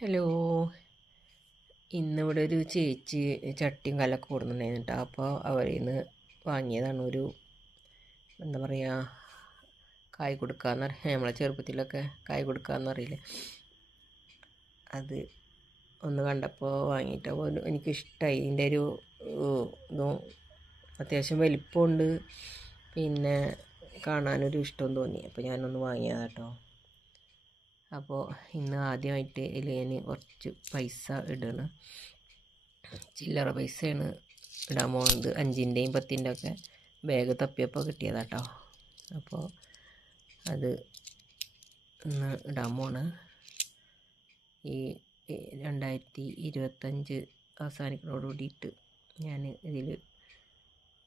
Hello. ഇന്നിവിടെ ഒരു ചേച്ചി ചട്ടിയും കല്ലൊക്കെ കൊടുക്കുന്നുണ്ടായിരുന്നു കേട്ടോ അപ്പോൾ അവരിൽ നിന്ന് വാങ്ങിയതാണ് ഒരു എന്താ പറയുക കായ് കൊടുക്കാന്ന് പറയാം നമ്മളെ ചെറുപ്പത്തിലൊക്കെ കായ് കൊടുക്കാന്ന് അറിയില്ലേ അത് ഒന്ന് കണ്ടപ്പോൾ വാങ്ങിയിട്ട് അപ്പോൾ എനിക്കിഷ്ടമായി ഇതിന്റെ ഒരു ഇതും അത്യാവശ്യം വലിപ്പമുണ്ട്. പിന്നെ കാണാനൊരു ഇഷ്ടം തോന്നി. അപ്പോൾ ഞാനൊന്ന് വാങ്ങിയതാട്ടോ. അപ്പോൾ ഇന്ന് ആദ്യമായിട്ട് ഇതിൽ കുറച്ച് പൈസ ഇടണം. ചില്ലറ പൈസയാണ് ഇടാൻ പോകുന്നത് അഞ്ചിന്റെയും പത്തിന്റെ ഒക്കെ ബാഗ് തപ്പിയപ്പോൾ കിട്ടിയതാട്ടോ. അപ്പോൾ അത് ഇന്ന് ഇടാൻ പോണ്. ഈ രണ്ടായിരത്തി ഇരുപത്തഞ്ച് അവസാനിക്കുന്നതോടുകൂടിയിട്ട് ഞാൻ ഇതിൽ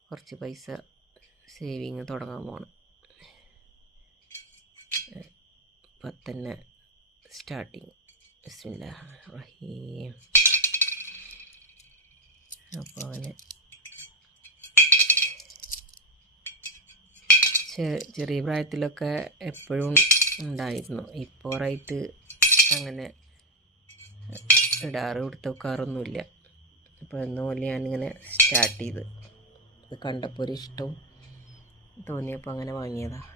കുറച്ച് പൈസ സേവിങ് തുടങ്ങാൻ പോകണം ഇപ്പം സ്റ്റാർട്ടിങ് റഹീം അപ്പോൾ അങ്ങനെ ചെറിയ പ്രായത്തിലൊക്കെ എപ്പോഴും ഉണ്ടായിരുന്നു. ഇപ്പോൾ റൈറ്റ് അങ്ങനെ ഇടാറ് കൊടുത്ത് വെക്കാറൊന്നുമില്ല അപ്പോൾ എന്ന പോലെ ഞാനിങ്ങനെ സ്റ്റാർട്ട് ചെയ്ത്. ഇത് കണ്ടപ്പോൾ ഒരു ഇഷ്ടവും തോന്നിയപ്പോൾ അങ്ങനെ വാങ്ങിയതാണ്